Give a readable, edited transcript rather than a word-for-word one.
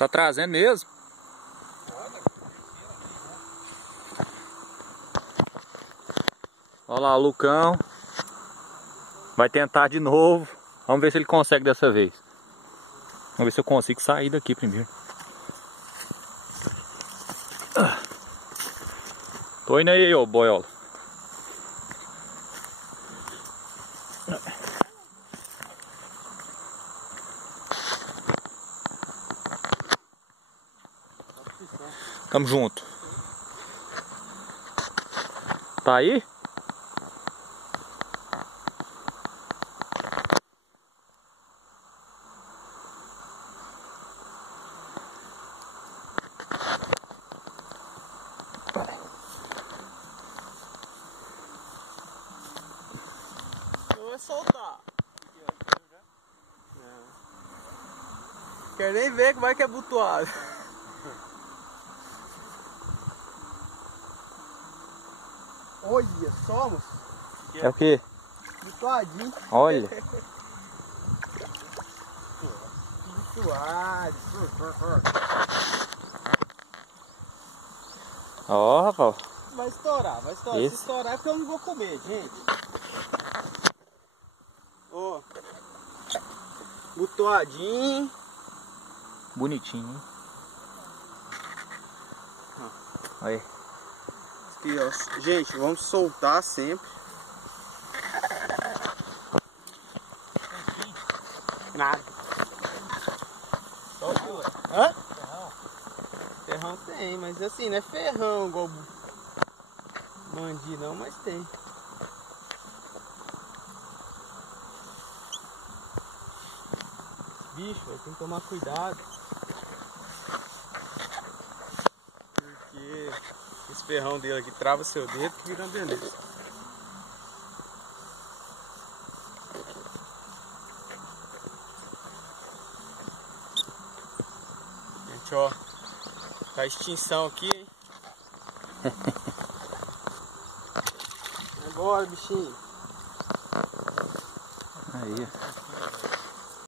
Tá trazendo mesmo? Olha lá o Lucão. Vai tentar de novo. Vamos ver se ele consegue dessa vez. Vamos ver se eu consigo sair daqui primeiro. Tô indo aí, ô boiola. Tamo junto. Tá aí? Não vai soltar. Quer nem ver como é que é butuado. Olha só, moço. É o quê? Butuadinho. Olha. Butuado. Ó, rapaz. Vai estourar, vai estourar. Esse? Se estourar é porque eu não vou comer, gente. Ó. Butuadinho. Bonitinho, hein? Aí. Aqui, ó. Gente, vamos soltar sempre. Nada. Hã? Ferrão tem, mas assim, não é ferrão igual mandi não, mas tem. Bicho, tem que tomar cuidado. Porque esse ferrão dele aqui trava seu dedo que vira uma beleza. Gente, ó. Tá extinção aqui, hein? Vai embora, bichinho. Aí.